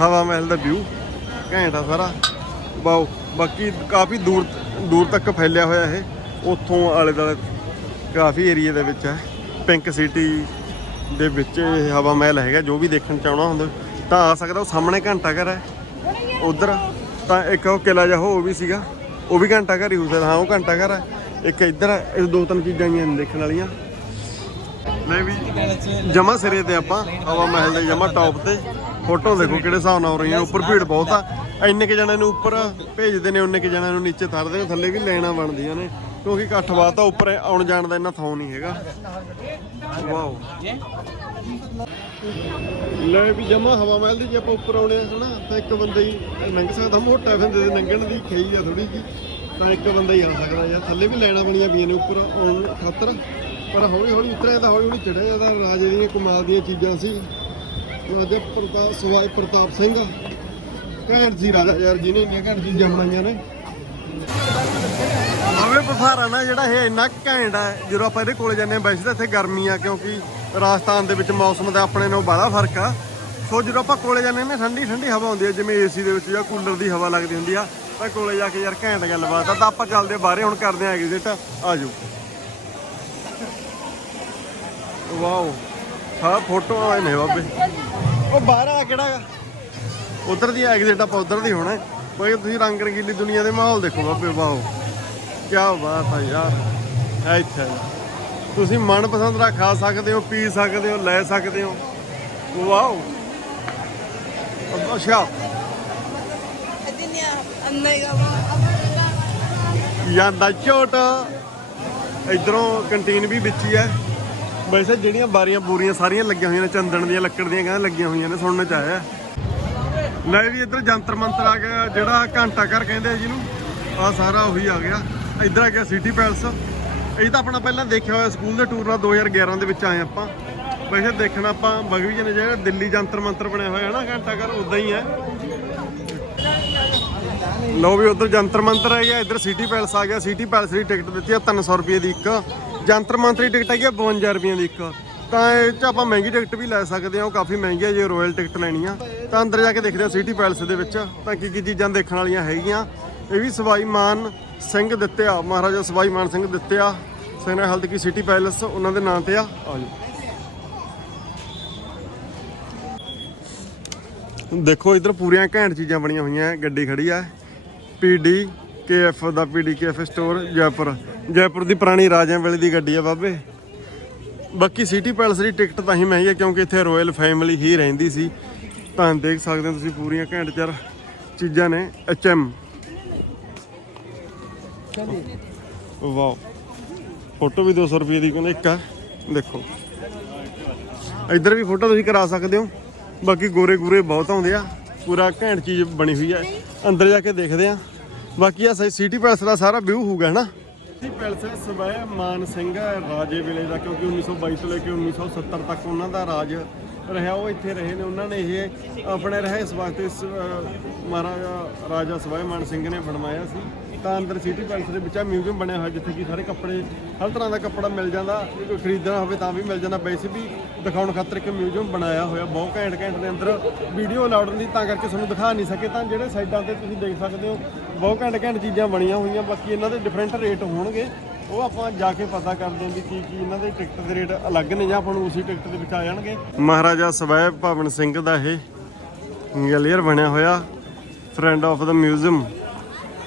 ਹਵਾ ਮਹਿਲ ਦਾ ਵਿਊ ਘੈਂਟ ਆ ਸਾਰਾ। ਵਾਓ, ਬਾਕੀ ਕਾਫੀ ਦੂਰ ਦੂਰ ਤੱਕ ਫੈਲਿਆ ਹੋਇਆ ਇਹ। ਉੱਥੋਂ ਆਲੇ ਦੁਆਲੇ ਕਾਫੀ ਏਰੀਆ ਦੇ ਵਿੱਚ ਹੈ। ਪਿੰਕ ਸਿਟੀ ਦੇ ਵਿੱਚ ਇਹ ਹਵਾ ਮਹਿਲ ਹੈਗਾ, ਜੋ ਵੀ ਦੇਖਣ ਚਾਹਣਾ ਹੁੰਦਾ, ਤਾਂ ਆ ਸਕਦਾ ਉਹ ਸਾਹਮਣੇ ਘੰਟਾ ਘਰ ਹੈ। ਉਧਰ, ਤਾਂ ਇੱਕ ਉਹ ਕਿਲਾ ਜਿਹਾ ਉਹ ਵੀ ਸੀਗਾ, ਉਹ ਵੀ ਘੰਟਾ ਘਰ ਹੀ ਹੋ ਹਾਂ, ਉਹ ਘੰਟਾ ਘਰ ਹੈ। ਇੱਕ ਇੱਧਰ ਹੈ ਇਹ ਦੋ ਤਿੰਨ ਚੀਜ਼ਾਂ ਹੀ ਨੇ ਦੇਖਣ ਵਾਲੀਆਂ। ਲੈ ਵੀ, ਜਮਾ ਸਿਰੇ ਤੇ ਆਪਾਂ, ਹਵਾ ਮਹਿਲ ਦੇ ਜਮਾ ਟੌਪ ਤੇ। ਫੋਟੋ ਦੇਖੋ ਕਿਹੜੇ ਹਿਸਾਬ ਨਾਲ ਹੋ ਰਹੀਆਂ, ਉੱਪਰ ਭੀੜ ਬਹੁਤ ਆ। ਇੰਨੇ ਕਿ ਜਣਿਆਂ ਨੂੰ ਉੱਪਰ ਭੇਜਦੇ ਨੇ, ਉਹਨੇ ਕਿ ਜਣਿਆਂ ਨੂੰ ਨੀਚੇ ਤਰਦੇ ਨੇ, ਥੱਲੇ ਵੀ ਲੈਣਾ ਬਣਦੀਆਂ ਨੇ। ਕਿਉਂਕਿ ਇਕੱਠ ਤਾਂ ਉੱਪਰ ਆਉਣ ਜਾਣ ਦਾ ਇੰਨਾ ਥਾਂ ਨਹੀਂ ਹੈਗਾ। ਵਾਓ। ਲੈ ਵੀ ਜਮਾ ਹਵਾ ਮਹਿਲ ਦੀ ਜੇ ਆਪਾਂ ਉੱਪਰ ਆਉਣੇ ਆ, ਹਨਾ, ਤਾਂ ਇੱਕ ਬੰਦਾ ਹੀ ਲੰਘ ਸਕਦਾ, ਮੋਟਾ ਫਿੰਦੇ ਦੇ ਲੰਘਣ ਦੀ ਖਈ ਆ ਥੋੜੀ ਜੀ ਤਾਂ ਇੱਕ ਬੰਦਾ ਹੀ ਆ ਸਕਦਾ ਯਾਰ, ਥੱਲੇ ਵੀ ਲੈਣਾ ਬਣੀਆਂ ਪਈਆਂ ਨੇ ਉੱਪਰ ਆਉਣ ਖਾਤਰ, ਪਰ ਹੌਲੀ ਹੌਲੀ ਉਤਰਿਆ ਤਾਂ ਹੌਲੀ ਹੌਲੀ ਚੜਿਆ ਜਾਂਦਾ, ਰਾਜੇ ਦੀਆਂ, ਕਮਾਲ ਦੀਆਂ ਚੀਜ਼ਾਂ ਸੀ। ਰਾਜੇ ਪ੍ਰਤਾਪ, ਸਵਾਈ ਪ੍ਰਤਾਪ ਸਿੰਘ ਘੈਂਟ ਸੀ ਰਾਜਾ ਯਾਰ, ਜਿਹਨੇ ਇੰਨੀਆਂ ਘੈਂਟ ਚੀਜ਼ਾਂ ਬਣਾਈਆਂ ਨੇ। ਨਵੇਂ ਪਸਾਰਾ ਨਾ, ਜਿਹੜਾ ਇਹ ਇੰਨਾ ਘੈਂਟ ਹੈ ਜਦੋਂ ਆਪਾਂ ਇਹਦੇ ਕੋਲੇ ਜਾਂਦੇ ਹਾਂ, ਵੈਸੇ ਤਾਂ ਇੱਥੇ ਗਰਮੀ ਆ, ਕਿਉਂਕਿ ਰਾਜਸਥਾਨ ਦੇ ਵਿੱਚ ਮੌਸਮ ਦਾ ਆਪਣੇ ਨਾਲੋਂ ਬੜਾ ਫ਼ਰਕ ਆ। ਸੋ ਜਦੋਂ ਆਪਾਂ ਕੋਲੇ ਜਾਂਦੇ ਹਾਂ, ਠੰਡੀ ਠੰਡੀ ਹਵਾ ਹੁੰਦੀ ਹੈ ਜਿਵੇਂ ਏਸੀ ਦੇ ਵਿੱਚ ਜਾਂ ਕੂਲਰ ਦੀ ਹਵਾ ਲੱਗਦੀ ਹੁੰਦੀ ਆ, ਤਾਂ ਕੋਲੇ ਜਾ ਕੇ ਯਾਰ ਘੈਂਟ ਗੱਲਬਾਤ ਆ। ਤਾਂ ਆਪਾਂ ਚੱਲਦੇ ਹਾਂ ਬਾਹਰੇ, ਹੁਣ ਕਰਦੇ ਆਂ ਐਗਜ਼ਿਟ ਆ ਜਾਓ ਵਾਓ ਹਾਂ ਫੋਟੋ ਆਏ ਨੇ ਬਾਬੇ। ਉਹ ਬਾਹਰ ਆ ਕਿਹੜਾ ਗਾ? ਉਧਰ ਦੀ ਐਗਜ਼ਿਟ ਆਪਾਂ ਉਧਰ ਦੀ ਹੋਣਾ। ਕੋਈ ਤੁਸੀਂ ਰੰਗ ਰੰਗੀਲੀ ਦੁਨੀਆ ਦੇ ਮਾਹੌਲ ਦੇਖੋ ਬਾਬੇ, ਵਾਓ। ਕੀ ਬਾਤ ਆ ਯਾਰ। ਇੱਥੇ ਤੁਸੀਂ ਮਨਪਸੰਦ ਦਾ ਖਾ ਸਕਦੇ ਹੋ, ਪੀ ਸਕਦੇ ਹੋ, ਲੈ ਸਕਦੇ ਹੋ। ਵਾਓ। ਅੱਛਾ। ਜਾਂਦਾ ਝੋਟ। ਇਧਰੋਂ ਕੰਟੀਨ ਵੀ ਵਿੱਚ ਹੀ ਹੈ ਵੈਸੇ ਜਿਹੜੀਆਂ ਬਾਰੀਆਂ ਬੂਰੀਆਂ ਸਾਰੀਆਂ ਲੱਗੀਆਂ ਹੋਈਆਂ ਨੇ, ਚੰਦਨ ਦੀਆਂ, ਲੱਕੜ ਦੀਆਂ ਕਹਿੰਦੇ ਲੱਗੀਆਂ ਹੋਈਆਂ ਨੇ, ਸੁਣਨ ਚ ਆਇਆ। ਲੈ ਵੀ ਇੱਧਰ ਜੰਤਰ ਮੰਤਰ ਆ ਗਿਆ, ਜਿਹੜਾ ਘੰਟਾ ਘਰ ਕਹਿੰਦੇ ਆ ਜਿਹਨੂੰ ਆ ਸਾਰਾ ਉਹੀ ਆ ਗਿਆ। ਇੱਧਰ ਆ ਗਿਆ ਸਿਟੀ ਪੈਲਸ। ਇਹ ਤਾਂ ਆਪਣਾ ਪਹਿਲਾਂ ਦੇਖਿਆ ਹੋਇਆ ਸਕੂਲ ਦੇ ਟੂਰ ਨਾਲ 2011 ਦੇ ਵਿੱਚ ਆਏ ਆਪਾਂ। ਵੈਸੇ ਦੇਖਣਾ ਆਪਾਂ ਬਗਵੀ ਨੇ ਜਿਹੜਾ ਦਿੱਲੀ ਜੰਤਰ ਮੰਤਰ ਬਣਿਆ ਹੋਇਆ ਹੈ ਨਾ ਘੰਟਾ ਘਰ ਉਦਾਂ ਹੀ ਹੈ। ਲਓ ਵੀ ਉਧਰ ਜੰਤਰ ਮੰਤਰ ਆ ਗਿਆ ਇੱਧਰ ਸਿਟੀ ਪੈਲਸ ਆ ਗਿਆ। ਸਿਟੀ ਪੈਲਸ ਦੀ ਟਿਕਟ ਦਿੱਤੀ ਆ 300 ਰੁਪਏ ਦੀ ਇੱਕ। ਜੰਤਰ ਮੰਤਰ ਦੀ ਟਿਕਟ ਹੈਗੀ ਆ 52 ਰੁਪਏ ਦੀ ਇੱਕ। ਤਾਂ ਇਹ ਚ ਆਪਾਂ ਮਹਿੰਗੀ ਟਿਕਟ ਵੀ ਲੈ ਸਕਦੇ ਆ ਉਹ ਕਾਫੀ ਮਹਿੰਗੀ ਹੈ ਜੇ ਰਾਇਲ ਟਿਕਟ ਲੈਣੀ ਆ। ਤਾਂ ਅੰਦਰ ਜਾ ਕੇ ਦੇਖਦੇ ਆ ਸਿਟੀ ਪੈਲਸ ਦੇ ਵਿੱਚ, ਤਾਂ ਕੀ ਕੀ ਚੀਜ਼ਾਂ ਦੇਖਣ ਵਾਲੀਆਂ ਹੈਗੀਆਂ। ਇਹ ਵੀ ਸਵਾਈ ਮਾਨ ਸਿੰਘ ਦਿੱਤੇ ਆ ਮਹਾਰਾਜਾ ਸਵਾਈ ਮਾਨ ਸਿੰਘ ਦਿੱਤੇ ਆ ਸੈਨਾ ਹਲਦ ਕੀ ਸਿਟੀ ਪੈਲਸ, ਉਹਨਾਂ ਦੇ ਨਾਂ ਤੇ ਆ। ਆ ਜਾਓ। ਦੇਖੋ, ਇਧਰ ਪੂਰੀਆਂ ਘੈਂਟ ਚੀਜ਼ਾਂ ਬਣੀਆਂ ਹੋਈਆਂ ਹੈ। ਗੱਡੀ ਖੜੀ ਆ। ਪੀਡੀ ਕੇਐਫ ਦਾ PD KF store, Jaipur. Jaipur ਦੀ ਪੁਰਾਣੀ ਰਾਜਿਆਂ ਵੇਲੇ ਦੀ ਗੱਡੀ ਆ ਬਾਬੇ। ਬਾਕੀ ਸਿਟੀ ਪੈਲਸ ਦੀ ਟਿਕਟ ਤਾਂ ਹੀ ਮਹਿੰਗੀ ਹੈ ਕਿਉਂਕਿ ਇੱਥੇ ਰਾਇਲ ਫੈਮਿਲੀ ਹੀ ਰਹਿੰਦੀ ਸੀ। ਤਾਂ ਦੇਖ ਸਕਦੇ ਹੋ ਤੁਸੀਂ ਪੂਰੀਆਂ ਘੈਂਟ ਚਾਰ ਚੀਜ਼ਾਂ ਨੇ ਐਚਐਮ ਵਾਓ। ਫੋਟੋ ਵੀ 200 ਰੁਪਏ ਦੀ ਕਹਿੰਦੇ ਇੱਕ ਆ। ਦੇਖੋ। ਇੱਧਰ ਵੀ ਫੋਟੋ ਤੁਸੀਂ ਕਰਾ ਸਕਦੇ ਹੋ। ਬਾਕੀ ਗੋਰੇ ਗੂਰੇ ਬਹੁਤ ਆਉਂਦੇ ਆ। ਪੂਰਾ ਘੈਂਟ ਚੀਜ਼ ਬਣੀ ਹੋਈ ਹੈ ਅੰਦਰ ਜਾ ਕੇ ਦੇਖਦੇ ਆ। ਬਾਕੀ ਆ ਸਿਟੀ ਪੈਲਸ ਦਾ ਸਾਰਾ ਵਿਊ ਹੋਊਗਾ ਹਨਾ? ਸਿਟੀ ਪੈਲਸ ਸਵੈ ਮਾਨ ਸਿੰਘ ਰਾਜੇ ਵੇਲੇ ਦਾ ਕਿਉਂਕਿ 1922 ਤੋਂ ਲੈ ਕੇ 1970 ਤੱਕ ਉਹਨਾਂ ਦਾ ਰਾਜ ਰਿਹਾ। ਉਹ ਇੱਥੇ ਰਹੇ ਨੇ। ਉਹਨਾਂ ਨੇ ਇਹ ਆਪਣੇ ਰਹੇ ਇਸ ਵਾਸਤੇ ਸ- ਅਹ ਮਹਾਰਾਜਾ ਰਾਜਾ ਸਵੈ ਮਾਨ ਸਿੰਘ ਨੇ ਬਣਵਾਇਆ ਸੀ। ਤਾਂ ਅੰਦਰ ਸਿਟੀ ਪੈਲਸ ਦੇ ਵਿੱਚ ਆ ਮਿਊਜ਼ੀਅਮ ਬਣਿਆ ਹੋਇਆ ਜਿੱਥੇ ਕਿ ਸਾਰੇ ਕੱਪੜੇ, ਹਰ ਤਰ੍ਹਾਂ ਦਾ ਕੱਪੜਾ ਮਿਲ ਜਾਂਦਾ। ਜੇ ਕੋਈ ਖਰੀਦਣਾ ਹੋਵੇ ਤਾਂ ਵੀ ਮਿਲ ਜਾਂਦਾ। ਵੈਸੇ ਵੀ ਦਿਖਾਉਣ ਖਾਤਰ ਇੱਕ ਮਿਊਜ਼ੀਅਮ ਬਣਾਇਆ ਹੋਇਆ, ਬਹੁਤ ਘੈਂਟ ਘੈਂਟ ਦੇ ਅੰਦਰ ਵੀਡੀਓ ਅਲਾਉਡ ਨਹੀਂ ਤਾਂ ਕਰਕੇ ਤੁਹਾਨੂੰ ਦਿਖਾ ਨਹੀਂ ਸਕੇ। ਤਾਂ ਜਿਹੜੇ ਸਾਈਡਾਂ ਤੇ ਤੁਸੀਂ ਦੇਖ ਸਕਦੇ ਹੋ, ਬਹੁਤ ਘੈਂਟ ਘੈਂਟ ਚੀਜ਼ਾਂ ਬਣੀਆਂ ਹੋਈਆਂ। ਬਾਕੀ ਇਹਨਾਂ ਦੇ ਡਿਫਰੈਂਟ ਰੇਟ ਹੋਣਗੇ। ਉਹ ਆਪਾਂ ਜਾ ਕੇ ਪਤਾ ਕਰਦੇ ਹਾਂ ਵੀ ਕੀ ਕੀ ਇਹਨਾਂ ਦੇ ਟਿਕਟ ਦੇ ਰੇਟ ਅਲੱਗ ਨੇ ਜਾਂ ਆਪਾਂ ਨੂੰ ਉਸੇ ਟਿਕਟ ਦੇ ਵਿੱਚ ਆ ਜਾਣਗੇ। ਮਹਾਰਾਜਾ ਸਵੈ ਭਵਨ ਸਿੰਘ ਦਾ ਇਹ ਗੈਲੀਅਰ ਬਣਿਆ ਹੋਇਆ friend of the museum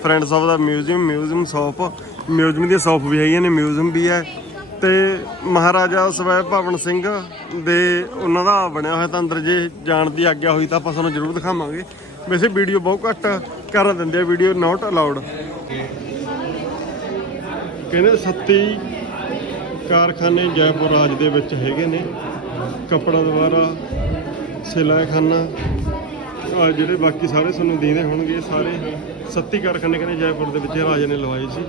friends of the museum museum shop museum ਦੀਆਂ ਸ਼ਾਪ ਵੀ ਹੈਗੀਆਂ ਨੇ ਮਿਊਜ਼ੀਅਮ ਵੀ ਹੈ। ਤੇ ਮਹਾਰਾਜਾ ਸਵੈ ਭਵਨ ਸਿੰਘ ਦੇ ਉਹਨਾਂ ਦਾ ਬਣਿਆ ਹੋਇਆ ਤਾਂ ਅੰਦਰ ਜੇ ਜਾਣ ਦੀ ਆਗਿਆ ਹੋਈ ਤਾਂ ਆਪਾਂ ਤੁਹਾਨੂੰ ਜ਼ਰੂਰ ਦਿਖਾਵਾਂਗੇ। ਵੈਸੇ ਵੀਡੀਓ ਬਹੁਤ ਘੱਟ ਕਰ ਦਿੰਦੇ ਆ ਵੀਡੀਓ ਨਾਟ ਅਲਾਉਡ ਕਹਿੰਦੇ ਸੱਤੀ ਕਾਰਖਾਨੇ ਜੈਪੁਰ ਰਾਜ ਦੇ ਵਿੱਚ ਹੈਗੇ ਨੇ। ਕੱਪੜਾ ਦੁਆਰਾ ਸਿਲਾਈਖਾਨਾ ਜਿਹੜੇ ਬਾਕੀ ਸਾਰੇ ਤੁਹਾਨੂੰ ਦੇਦੇ ਹੋਣਗੇ, ਸਾਰੇ। ਸੱਤੀ ਕਾਰਖਾਨੇ ਕਹਿੰਦੇ ਜੈਪੁਰ ਦੇ ਵਿੱਚ ਰਾਜੇ ਨੇ ਲਵਾਏ ਸੀ।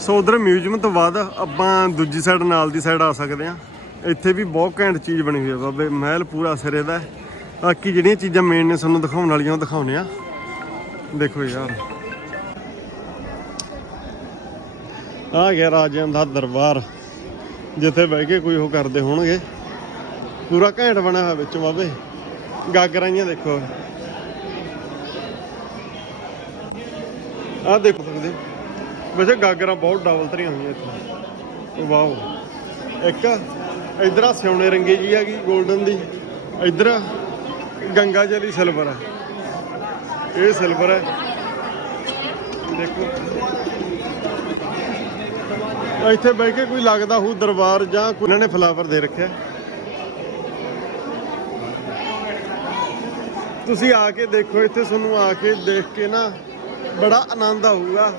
ਸੋ ਉਧਰ ਮਿਊਜ਼ੀਅਮ ਤੋਂ ਬਾਅਦ ਆਪਾਂ ਦੂਜੀ ਸਾਈਡ ਨਾਲ ਦੀ ਸਾਈਡ ਆ ਸਕਦੇ ਆ ਇੱਥੇ ਵੀ ਬਹੁਤ ਘੈਂਟ ਚੀਜ਼ ਬਣੀ ਹੋਈ ਹੈ ਬਾਬੇ, ਮਹਿਲ ਪੂਰਾ ਸਿਰੇ ਦਾ ਬਾਕੀ ਜਿਹੜੀਆਂ ਚੀਜ਼ਾਂ ਮੇਨ ਨੇ ਤੁਹਾਨੂੰ ਦਿਖਾਉਣ ਵਾਲੀਆਂ, ਉਹ ਦਿਖਾਉਣੇ ਆ ਦੇਖੋ ਯਾਰ। ਆ ਗਿਆ ਰਾਜਿਆਂ ਦਾ ਦਰਬਾਰ। ਜਿੱਥੇ ਬਹਿ ਕੇ ਕੋਈ ਉਹ ਕਰਦੇ ਹੋਣਗੇ। ਪੂਰਾ ਘੈਂਟ ਬਣਿਆ ਹੋਇਆ ਵਿੱਚ ਬਾਬੇ। ਗਾਗਰਾਈਆਂ ਦੇਖੋ। ਆਹ ਦੇਖ ਸਕਦੇ ਵੈਸੇ ਗਾਗਰਾਂ ਬਹੁਤ ਡਬਲ ਤਰੀਆਂ ਹੋਈਆਂ ਇੱਥੇ। ਵਾਓ। ਇੱਕ ਇਧਰ ਆ ਸਿਉਣੇ ਰੰਗੇ ਜੀ ਹੈਗੀ 골ਡਨ ਦੀ। ਇਧਰ ਗੰਗਾ ਜਲੀ ਸਿਲਵਰ ਹੈ ਇਹ ਸਿਲਵਰ ਹੈ ਦੇਖੋ। ਇੱਥੇ ਬਹਿ ਕੇ ਕੋਈ ਲੱਗਦਾ ਹੋਊ ਦਰਬਾਰ ਜਾਂ ਕੋਈ ਇਹਨਾਂ ਨੇ ਫਲਾਵਰ ਦੇ ਰੱਖਿਆ। ਤੁਸੀਂ ਆ ਕੇ ਦੇਖੋ, ਇੱਥੇ ਤੁਹਾਨੂੰ ਆ ਕੇ ਦੇਖ ਕੇ ਨਾ ਬੜਾ ਆਨੰਦ ਆਊਗਾ।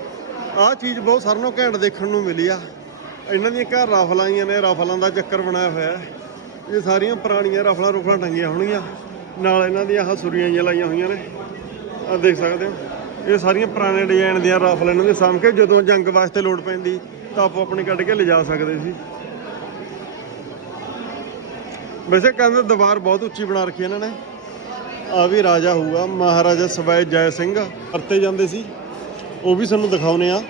ਆਹ ਚੀਜ਼ ਬਹੁਤ ਸਾਰਿਆਂ ਨੂੰ ਘੈਂਟ ਦੇਖਣ ਨੂੰ ਮਿਲੀ ਆ। ਇਹਨਾਂ ਦੀਆਂ ਘਰ ਰਫਲਾਂ ਆਈਆਂ ਨੇ, ਰਫਲਾਂ ਦਾ ਚੱਕਰ ਬਣਾਇਆ ਹੋਇਆ ਹੈ। ਇਹ ਸਾਰੀਆਂ ਪੁਰਾਣੀਆਂ ਰਫਲਾਂ ਰੁਫਲਾਂ ਟੰਗੀਆਂ ਹੋਣਗੀਆਂ। ਨਾਲ ਇਹਨਾਂ ਦੀਆਂ ਆਹ ਸੁਰੀਆਂ ਜਿਹੀਆਂ ਲਾਈਆਂ ਹੋਈਆਂ ਨੇ। ਆ ਦੇਖ ਸਕਦੇ ਹੋ। ਇਹ ਸਾਰੀਆਂ ਪੁਰਾਣੇ ਡਿਜ਼ਾਈਨ ਦੀਆਂ ਰਾਫਲ ਇਹਨਾਂ ਦੇ ਸਾਂਭ ਕੇ ਜਦੋਂ ਜੰਗ ਵਾਸਤੇ ਲੋੜ ਪੈਂਦੀ, ਤਾਂ ਆਪੋ ਆਪਣੀ ਕੱਢ ਕੇ ਲਿਜਾ ਸਕਦੇ ਸੀ। ਵੈਸੇ ਕਹਿੰਦੇ ਦੀਵਾਰ ਬਹੁਤ ਉੱਚੀ ਬਣਾ ਰੱਖੀ ਇਹਨਾਂ ਨੇ। ਆ ਵੀ ਰਾਜਾ ਹੋਊਗਾ, ਮਹਾਰਾਜਾ ਸਵੈ ਜੈ ਸਿੰਘ, ਵਰਤੇ ਜਾਂਦੇ ਸੀ। ਉਹ ਵੀ ਸਾਨੂੰ ਦਿਖਾਉਨੇ ਆ।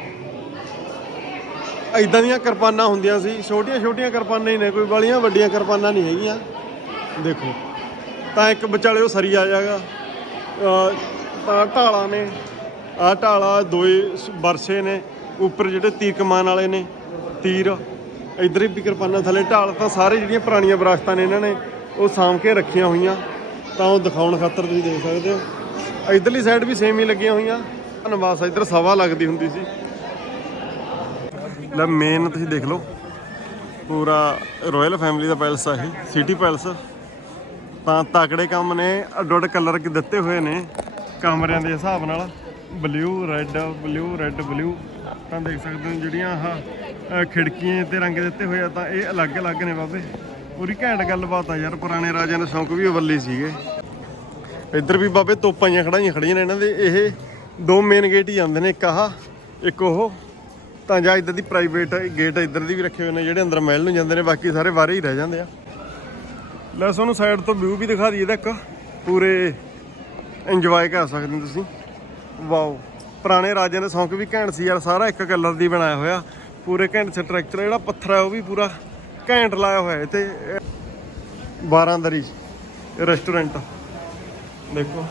ਇਦਾਂ ਦੀਆਂ ਕਿਰਪਾਨਾਂ ਹੁੰਦੀਆਂ ਸੀ ਛੋਟੀਆਂ ਛੋਟੀਆਂ ਕਿਰਪਾਨਾਂ ਹੀ ਨੇ, ਕੋਈ ਵਾਲੀਆਂ ਵੱਡੀਆਂ ਕਿਰਪਾਨਾਂ ਨਹੀਂ ਹੈਗੀਆਂ। ਦੇਖੋ, ਤਾਂ ਇੱਕ ਵਿਚਾਲੇ ਉਹ ਸਰੀ ਆ ਜਾਗਾ ਤਾਂ ਢਾਲਾਂ ਨੇ ਆ ਢਾਲਾ ਦੋਏ ਵਰਸੇ ਨੇ, ਉੱਪਰ ਜਿਹੜੇ ਤੀਰ ਕਮਾਨ ਵਾਲੇ ਨੇ, ਤੀਰ ਇਧਰ ਵੀ ਕਿਰਪਾਨਾਂ, ਥੱਲੇ ਢਾਲ ਤਾਂ ਸਾਰੇ ਜਿਹੜੀਆਂ ਪੁਰਾਣੀਆਂ ਵਿਰਾਸਤਾਂ ਨੇ ਇਹਨਾਂ ਨੇ, ਉਹ ਸਾਂਭ ਕੇ ਰੱਖੀਆਂ ਹੋਈਆਂ। ਤਾਂ ਉਹ ਦਿਖਾਉਣ ਖਾਤਰ ਤੁਸੀਂ ਦੇਖ ਸਕਦੇ ਹੋ। ਇਧਰਲੀ ਸਾਈਡ ਵੀ ਸੇਮ ਹੀ ਲੱਗੀਆਂ ਹੋਈਆਂ। ਧੰਨਵਾਦ ਇਧਰ ਸਵਾ ਲੱਗਦੀ ਹੁੰਦੀ ਸੀ। ਲੈ ਮੇਨ ਤੁਸੀਂ ਦੇਖ ਲਓ। ਪੂਰਾ ਰਾਇਲ ਫੈਮਿਲੀ ਦਾ ਪੈਲਸ ਆ ਇਹ ਸਿਟੀ ਪੈਲਸ ਤਾਂ ਤਾਕੜੇ ਕੰਮ ਨੇ ਅੱਡੋ ਅੱਡ ਕਲਰ ਕਿ ਦਿੱਤੇ ਹੋਏ ਨੇ ਕਮਰਿਆਂ ਦੇ ਹਿਸਾਬ ਨਾਲ। Blue red blue red blue ਤਾਂ ਦੇਖ ਸਕਦੇ ਹੋ ਜਿਹੜੀਆਂ ਆਹ ਖਿੜਕੀਆਂ ਤੇ ਰੰਗ ਦਿੱਤੇ ਹੋਏ ਆ, ਤਾਂ ਇਹ ਅਲੱਗ-ਅਲੱਗ ਨੇ ਬਾਬੇ। ਪੂਰੀ ਘੈਂਟ ਗੱਲਬਾਤ ਆ ਯਾਰ, ਪੁਰਾਣੇ ਰਾਜਿਆਂ ਦੇ ਸ਼ੌਂਕ ਵੀ ਅਵੱਲੀ ਸੀਗੇ। ਇੱਧਰ ਵੀ ਬਾਬੇ ਤੋਪਾਂ ਜਿਹੀਆਂ ਖੜਾਈਆਂ ਖੜੀਆਂ ਨੇ ਇਹਨਾਂ ਦੇ, ਇਹ ਦੋ ਮੇਨ ਗੇਟ ਹੀ ਜਾਂਦੇ ਨੇ, ਇੱਕ ਆਹ, ਇੱਕ ਉਹ। ਤਾਂ ਜਾਂ ਇੱਧਰ ਦੀ ਪ੍ਰਾਈਵੇਟ ਗੇਟ ਇੱਧਰ ਦੀ ਵੀ ਰੱਖੇ ਹੋਏ ਨੇ, ਜਿਹੜੇ ਅੰਦਰ ਮਹਿਲ ਨੂੰ ਜਾਂਦੇ ਨੇ, ਬਾਕੀ ਸਾਰੇ ਬਾਹਰ ਹੀ ਰਹਿ ਜਾਂਦੇ ਆ। ਲੈ ਤੁਹਾਨੂੰ ਸਾਈਡ ਤੋਂ ਵਿਊ ਵੀ ਦਿਖਾ ਦਈਏ ਇਹਦਾ ਇੱਕ, ਪੂਰੇ ਇੰਜੋਏ ਕਰ ਸਕਦੇ ਤੁਸੀਂ। ਵਾਓ, ਪੁਰਾਣੇ ਰਾਜਿਆਂ ਦੇ ਸੌਂਕ ਵੀ ਘੈਂਟ ਸੀ ਯਾਰ, ਸਾਰਾ ਇੱਕ ਕਲਰ ਦੀ ਬਣਾਇਆ ਹੋਇਆ, ਪੂਰੇ ਘੈਂਟ ਸਟਰਕਚਰ ਜਿਹੜਾ ਪੱਥਰ ਹੈ ਉਹ ਵੀ ਪੂਰਾ ਘੈਂਟ ਲਾਇਆ ਹੋਇਆ ਹੈ ਤੇ 12 ਦਰੀ ਰੈਸਟੋਰੈਂਟ। ਦੇਖੋ।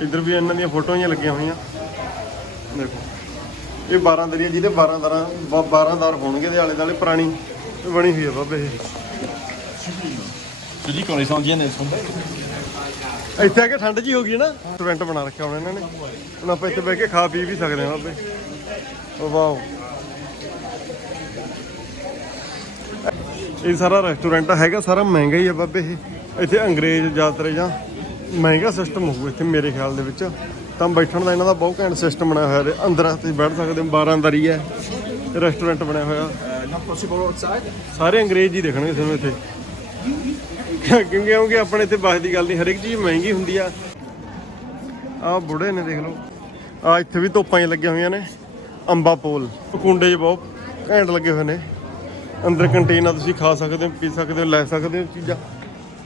ਇੱਧਰ ਵੀ ਇਹਨਾਂ ਦੀਆਂ ਫੋਟੋਆਂ ਜਿਹੀਆਂ ਲੱਗੀਆਂ ਹੋਈਆਂ। ਦੇਖੋ। ਇਹ 12 ਦਰੀਆਂ ਜਿਹਦੇ 12 ਦਰਾਂ 12 ਦਰ ਹੋਣਗੇ ਦੇ ਆਲੇ ਦੁਆਲੇ ਪੁਰਾਣੀ। ਬਣੀ ਹੋਈ ਹੈ ਬਾਬੇ। ਇਹ Je dis quand les Indiennes elles sont belles. ਇੱਥੇ ਆ ਕੇ ਠੰਡ ਜੀ ਹੋ ਗਈ ਹੈ ਨਾ। ਰੈਸਟੋਰੈਂਟ ਬਣਾ ਰੱਖਿਆ ਹੁਣ ਇਹਨਾਂ ਨੇ। ਹੁਣ ਆਪਾਂ ਇੱਥੇ ਬਹਿ ਕੇ ਖਾ ਪੀ ਵੀ ਸਕਦੇ ਹਾਂ ਬਾਬੇ। ਵਾਓ। ਇਹ ਸਾਰਾ ਰੈਸਟੋਰੈਂਟ ਹੈਗਾ ਸਾਰਾ ਮਹਿੰਗਾ ਹੀ ਆ ਬਾਬੇ ਇਹ। ਇੱਥੇ ਅੰਗਰੇਜ਼ ਜ਼ਿਆਦਾਤਰ ਜਾਂ ਮਹਿੰਗਾ ਸਿਸਟਮ ਹੋਊ ਇੱਥੇ ਮੇਰੇ ਖਿਆਲ ਦੇ ਵਿੱਚ। ਤਾਂ ਬੈਠਣ ਦਾ ਇਹਨਾਂ ਦਾ ਬਹੁਤ ਘੈਂਟ ਸਿਸਟਮ ਬਣਿਆ ਹੋਇਆ ਹੈ। ਅੰਦਰ ਤੁਸੀਂ ਬੈਠ ਸਕਦੇ ਹੋ 12 ਦਰੀ ਹੈ। ਰੈਸਟੋਰੈਂਟ ਬਣਿਆ ਹੋਇਆ। ਸਾਰੇ ਅੰਗਰੇਜ਼ ਹੀ ਦੇਖਣਗੇ ਤੁਹਾਨੂੰ ਇੱਥੇ। ਕਿਉਂਕਿ ਕਿਉਂਕਿ ਆਪਣੇ ਇੱਥੇ ਬਾਸ ਦੀ ਗੱਲ ਨਹੀਂ ਹਰ ਇੱਕ ਚੀਜ਼ ਮਹਿੰਗੀ ਹੁੰਦੀ ਆ। ਆਹ ਬੁੜੇ ਨੇ ਦੇਖ ਲਓ। ਆ ਇੱਥੇ ਵੀ ਤੋਪਾਂ ਹੀ ਲੱਗੀਆਂ ਹੋਈਆਂ ਨੇ। ਅੰਬਾ ਪੋਲ। ਕੁੰਡੇ 'ਚ ਬਹੁਤ ਘੈਂਟ ਲੱਗੇ ਹੋਏ ਨੇ। ਅੰਦਰ ਕੰਟੇਨਰ ਤੁਸੀਂ ਖਾ ਸਕਦੇ ਹੋ, ਪੀ ਸਕਦੇ ਹੋ, ਲੈ ਸਕਦੇ ਹੋ ਚੀਜ਼ਾਂ।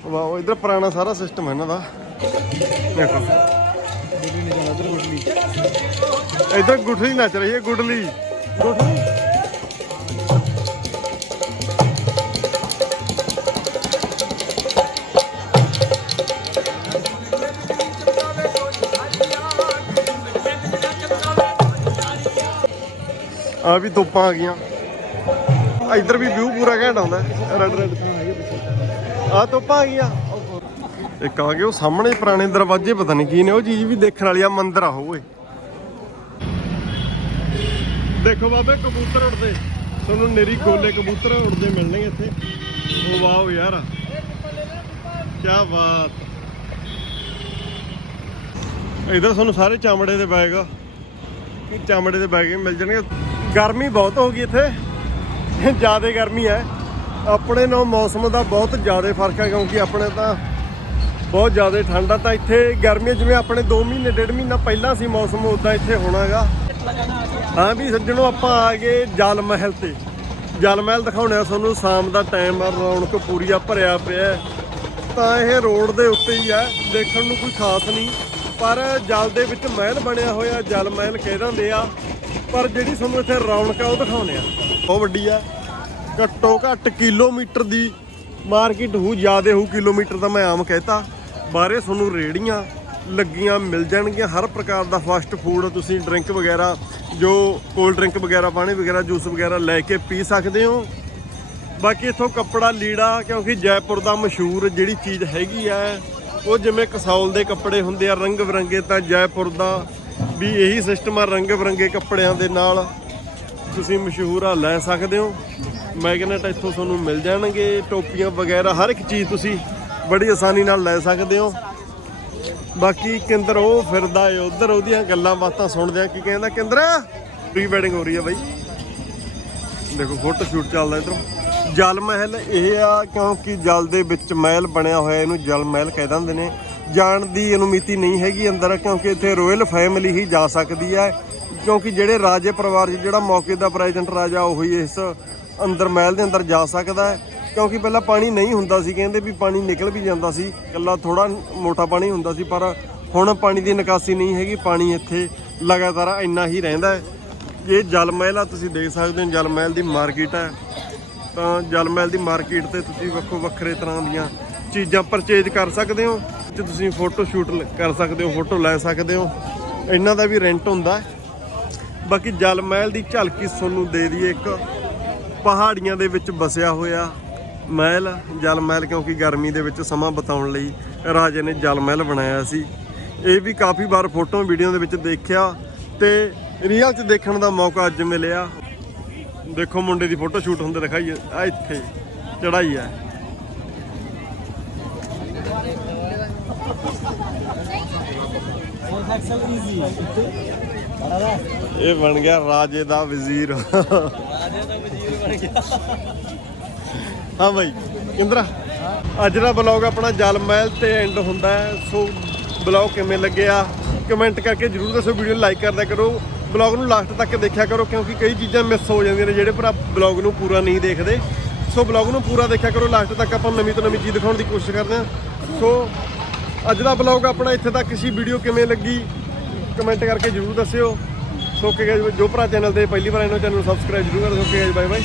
ਵਾਓ, ਇਧਰ ਪੁਰਾਣਾ ਸਾਰਾ ਸਿਸਟਮ ਹੈ ਇਹਨਾਂ ਦਾ। ਦੇਖੋ। ਇਧਰ ਗੁੱਠਲੀ ਨੱਚ ਰਹੀ ਹੈ ਗੁੱਡਲੀ ਗੁੱਠਲੀ। ਆ ਵੀ ਤੋਪਾਂ ਆ ਗਈਆਂ। ਇੱਧਰ ਵੀ ਵਿਊ ਪੂਰਾ ਘੈਂਟ ਆਉਂਦਾ। ਰੈਡ ਰੈਡ ਆ ਤੋਪਾਂ ਆ ਗਈਆਂ। ਇੱਕ ਆ ਗਏ ਉਹ ਸਾਹਮਣੇ ਪੁਰਾਣੇ ਦਰਵਾਜ਼ੇ, ਪਤਾ ਨਹੀਂ ਕੀ ਨੇ, ਉਹ ਚੀਜ਼ ਵੀ ਦੇਖਣ ਵਾਲੀ ਆ, ਮੰਦਿਰ ਆ ਉਹ ਦੇਖੋ ਬਾਬੇ, ਕਬੂਤਰ ਉੜਦੇ ਤੁਹਾਨੂੰ ਨੇਰੀ ਗੋਲੇ ਕਬੂਤਰ ਉੜਦੇ ਮਿਲਣਗੇ ਇੱਥੇ। ਉਹ ਵਾਓ ਯਾਰ। ਕੀ ਬਾਤ। ਇਧਰ ਤੁਹਾਨੂੰ ਸਾਰੇ ਚਾਮੜੇ ਦੇ ਬੈਗ ਇਹ ਚਮੜੇ ਦੇ ਬੈਗ ਮਿਲ ਜਾਣਗੇ। ਗਰਮੀ ਬਹੁਤ ਹੋ ਗਈ ਇੱਥੇ। ਜ਼ਿਆਦਾ ਗਰਮੀ ਹੈ। ਆਪਣੇ ਨਾਲ ਮੌਸਮ ਦਾ ਬਹੁਤ ਜ਼ਿਆਦਾ ਫ਼ਰਕ ਹੈ ਕਿਉਂਕਿ ਆਪਣੇ ਤਾਂ ਬਹੁਤ ਜ਼ਿਆਦਾ ਠੰਡ ਆ। ਤਾਂ ਇੱਥੇ ਗਰਮੀ ਜਿਵੇਂ ਆਪਣੇ 2 ਮਹੀਨੇ, ਡੇਢ ਮਹੀਨਾ ਪਹਿਲਾਂ ਸੀ ਮੌਸਮ ਉਦਾਂ ਇੱਥੇ ਹੋਣਾਗਾ ਹਾਂ ਵੀ ਸੱਜਣੋ, ਆਪਾਂ ਆ ਗਏ ਜਲ ਮਹਿਲ ਤੇ। ਜਲ ਮਹਿਲ ਦਿਖਾਉਣੇ ਆ ਤੁਹਾਨੂੰ, ਸ਼ਾਮ ਦਾ ਟਾਈਮ ਆ, ਰੌਣਕ ਪੂਰੀ ਆ, ਭਰਿਆ ਪਿਆ ਤਾਂ ਇਹ ਰੋਡ ਦੇ ਉੱਤੇ ਹੀ ਆ, ਦੇਖਣ ਨੂੰ ਕੋਈ ਖਾਸ ਨਹੀਂ। ਪਰ ਜਲ ਦੇ ਵਿੱਚ ਮਹਿਲ ਬਣਿਆ ਹੋਇਆ ਜਲ ਮਹਿਲ ਕਹਿ ਦਿੰਦੇ ਆ। ਪਰ ਜਿਹੜੀ ਤੁਹਾਨੂੰ ਇੱਥੇ ਰੌਣਕ ਆ, ਉਹ ਦਿਖਾਉਣੇ ਆ। ਬਹੁਤ ਵੱਡੀ ਆ। ਘੱਟੋ ਘੱਟ ਕਿਲੋਮੀਟਰ ਦੀ ਮਾਰਕੀਟ ਹੋ ਜਿਆਦੇ ਹੋ ਕਿਲੋਮੀਟਰ ਦਾ ਮੈਂ ਆਮ ਕਹਿਤਾ। ਬਾਹਰੇ ਤੁਹਾਨੂੰ ਰੇੜੀਆਂ ਲੱਗੀਆਂ ਮਿਲ ਜਾਣਗੀਆਂ, ਹਰ ਪ੍ਰਕਾਰ ਦਾ ਫਾਸਟ ਫੂਡ ਤੁਸੀਂ ਡਰਿੰਕ ਵਗੈਰਾ, ਜੋ ਕੋਲਡ ਡਰਿੰਕ ਵਗੈਰਾ, ਪਾਣੀ ਵਗੈਰਾ ਜੂਸ ਵਗੈਰਾ ਲੈ ਕੇ ਪੀ ਸਕਦੇ ਹੋ। ਬਾਕੀ ਇੱਥੋਂ ਕੱਪੜਾ ਲੀੜਾ, ਕਿਉਂਕਿ ਜੈਪੁਰ ਦਾ ਮਸ਼ਹੂਰ ਜਿਹੜੀ ਚੀਜ਼ ਹੈਗੀ ਆ, ਉਹ ਜਿਵੇਂ ਕਸੌਲ ਦੇ ਕੱਪੜੇ ਹੁੰਦੇ ਆ, ਰੰਗ ਬਰੰਗੇ, ਤਾਂ ਜੈਪੁਰ ਦਾ ਵੀ ਇਹੀ ਸਿਸਟਮ ਆ, ਰੰਗ ਬਰੰਗੇ ਕੱਪੜਿਆਂ ਦੇ ਨਾਲ। ਤੁਸੀਂ ਮਸ਼ਹੂਰਾ ਲੈ ਸਕਦੇ ਹੋ। ਮੈਗਨੇਟ ਇੱਥੋਂ ਤੁਹਾਨੂੰ ਮਿਲ ਜਾਣਗੇ, ਟੋਪੀਆਂ ਵਗੈਰਾ, ਹਰ ਇੱਕ ਚੀਜ਼ ਤੁਸੀਂ ਬੜੀ ਆਸਾਨੀ ਨਾਲ ਲੈ ਸਕਦੇ ਹੋ। ਬਾਕੀ ਕੇਂਦਰ, ਉਹ ਫਿਰਦਾ ਏ, ਉਧਰ ਉਹਦੀਆਂ ਗੱਲਾਂ ਬਾਤਾਂ ਸੁਣਦੇ ਆ, ਕੀ ਕਹਿੰਦਾ ਕੇਂਦਰ? ਪ੍ਰੀ ਵੈਡਿੰਗ ਹੋ ਰਹੀ ਆ ਬਾਈ। ਦੇਖੋ, ਫੋਟੋ ਸ਼ੂਟ ਚੱਲਦਾ ਇਧਰੋਂ। ਜਲ ਮਹਿਲ ਇਹ ਆ, ਕਿਉਂਕਿ ਜਲ ਦੇ ਵਿੱਚ ਮਹਿਲ ਬਣਿਆ ਹੋਇਆ, ਇਹਨੂੰ ਜਲ ਮਹਿਲ ਕਹਿ ਦਿੰਦੇ ਨੇ। ਜਾਣ ਦੀ ਅਨੁਮਤੀ ਨਹੀਂ ਹੈਗੀ ਅੰਦਰ, ਕਿਉਂਕਿ ਇੱਥੇ ਰੋਇਲ ਫੈਮਿਲੀ ਹੀ ਜਾ ਸਕਦੀ ਹੈ ਕਿਉਂਕਿ ਜਿਹੜੇ ਰਾਜੇ ਪਰਿਵਾਰ 'ਚ ਜਿਹੜਾ ਮੌਕੇ ਦਾ ਪ੍ਰੈਜ਼ੀਡੈਂਟ ਰਾਜਾ ਉਹੀ ਇਸ ਅੰਦਰ ਮਹਿਲ ਦੇ ਅੰਦਰ ਜਾ ਸਕਦਾ ਹੈ। ਕਿਉਂਕਿ ਪਹਿਲਾਂ ਪਾਣੀ ਨਹੀਂ ਹੁੰਦਾ ਸੀ, ਕਹਿੰਦੇ ਵੀ ਪਾਣੀ ਨਿਕਲ ਵੀ ਜਾਂਦਾ ਸੀ, ਇਕੱਲਾ ਥੋੜਾ ਮੋਟਾ ਪਾਣੀ ਹੁੰਦਾ ਸੀ, ਪਰ ਹੁਣ ਪਾਣੀ ਦੀ ਨਿਕਾਸੀ ਨਹੀਂ ਹੈਗੀ, ਪਾਣੀ ਇੱਥੇ ਲਗਾਤਾਰ ਇੰਨਾ ਹੀ ਰਹਿੰਦਾ ਹੈ। ਇਹ ਜਲ ਮਹਿਲ ਆ, ਤੁਸੀਂ ਦੇਖ ਸਕਦੇ ਹੋ, ਜਲ ਮਹਿਲ ਦੀ ਮਾਰਕੀਟ ਹੈ। ਤਾਂ ਜਲ ਮਹਿਲ ਦੀ ਮਾਰਕੀਟ ਤੇ ਤੁਸੀਂ ਵੱਖੋ ਵੱਖਰੇ ਤਰ੍ਹਾਂ ਦੀਆਂ ਚੀਜ਼ਾਂ ਪਰਚੇਜ ਕਰ ਸਕਦੇ ਹੋ, ਤੇ ਤੁਸੀਂ ਫੋਟੋ ਸ਼ੂਟ ਕਰ ਸਕਦੇ ਹੋ, ਫੋਟੋ ਲੈ ਸਕਦੇ ਹੋ। ਇਹਨਾਂ ਦਾ ਵੀ ਰੈਂਟ ਹੁੰਦਾ ਹੈ। ਬਾਕੀ ਜਲ ਮਹਿਲ ਦੀ ਝਲਕੀ ਤੁਹਾਨੂੰ ਦੇ ਦਈਏ ਇੱਕ ਪਹਾੜੀਆਂ ਦੇ ਵਿੱਚ ਬਸਿਆ ਹੋਇਆ ਮਹਿਲ ਜਲ ਮਹਿਲ ਕਿਉਂਕਿ ਗਰਮੀ ਦੇ ਵਿੱਚ ਸਮਾਂ ਬਤਾਉਣ ਲਈ ਰਾਜੇ ਨੇ ਜਲ ਮਹਿਲ ਬਣਾਇਆ ਸੀ। ਇਹ ਵੀ ਕਾਫੀ ਵਾਰ ਫੋਟੋ ਵੀਡੀਓ ਦੇ ਵਿੱਚ ਦੇਖਿਆ ਤੇ ਰੀਅਲ 'ਚ ਦੇਖਣ ਦਾ ਮੌਕਾ ਅੱਜ ਮਿਲਿਆ। ਦੇਖੋ ਮੁੰਡੇ ਦੀ ਫੋਟੋ ਸ਼ੂਟ ਹੁੰਦੇ ਦਿਖਾਈ ਆ ਇੱਥੇ ਚੜਾਈ ਆ ਹੋਰ ਐਕਸਲ ਈਜ਼ੀ ਇਹ ਬਣ ਗਿਆ ਰਾਜੇ ਦਾ ਵਜ਼ੀਰ। ਦਾ ਹਾਂ ਭਾਈ ਇੰਦਰਾ ਅੱਜ ਦਾ ਬਲੌਗ ਆਪਣਾ ਜਲ ਮਹਿਲ ਤੇ ਐਂਡ ਹੁੰਦਾ ਹੈ। ਸੋ ਬਲੌਗ ਕਿਵੇਂ ਲੱਗਿਆ ਕਮੈਂਟ ਕਰਕੇ ਜਰੂਰ ਦੱਸੋ ਵੀਡੀਓ ਨੂੰ ਲਾਈਕ ਕਰਦਾ ਕਰੋ। ਬਲੌਗ ਨੂੰ ਲਾਸਟ ਤੱਕ ਦੇਖਿਆ ਕਰੋ ਕਿਉਂਕਿ ਕਈ ਚੀਜ਼ਾਂ ਮਿਸ ਹੋ ਜਾਂਦੀਆਂ ਨੇ ਜਿਹੜੇ ਭਰਾ ਬਲੌਗ ਨੂੰ ਪੂਰਾ ਨਹੀਂ ਦੇਖਦੇ। ਸੋ ਬਲੌਗ ਨੂੰ ਪੂਰਾ ਦੇਖਿਆ ਕਰੋ ਲਾਸਟ ਤੱਕ ਆਪਾਂ ਨਵੀਂ ਤੋਂ ਨਵੀਂ ਚੀਜ਼ ਦਿਖਾਉਣ ਦੀ ਕੋਸ਼ਿਸ਼ ਕਰਦੇ ਹਾਂ। ਸੋ ਅੱਜ ਦਾ ਬਲੌਗ ਆਪਣਾ ਇੱਥੇ ਤੱਕ ਸੀ ਵੀਡੀਓ ਕਿਵੇਂ ਲੱਗੀ? ਕਮੈਂਟ ਕਰਕੇ ਜਰੂਰ ਦੱਸਿਓ। ਸੋਕੇ ਕਿ ਜੋ ਭਰਾ ਚੈਨਲ ਤੇ ਪਹਿਲੀ ਵਾਰ ਇਹਨਾਂ ਚੈਨਲ ਨੂੰ ਸਬਸਕ੍ਰਾਈਬ ਜਰੂਰ ਕਰ ਦਿਓ। Okay bye bye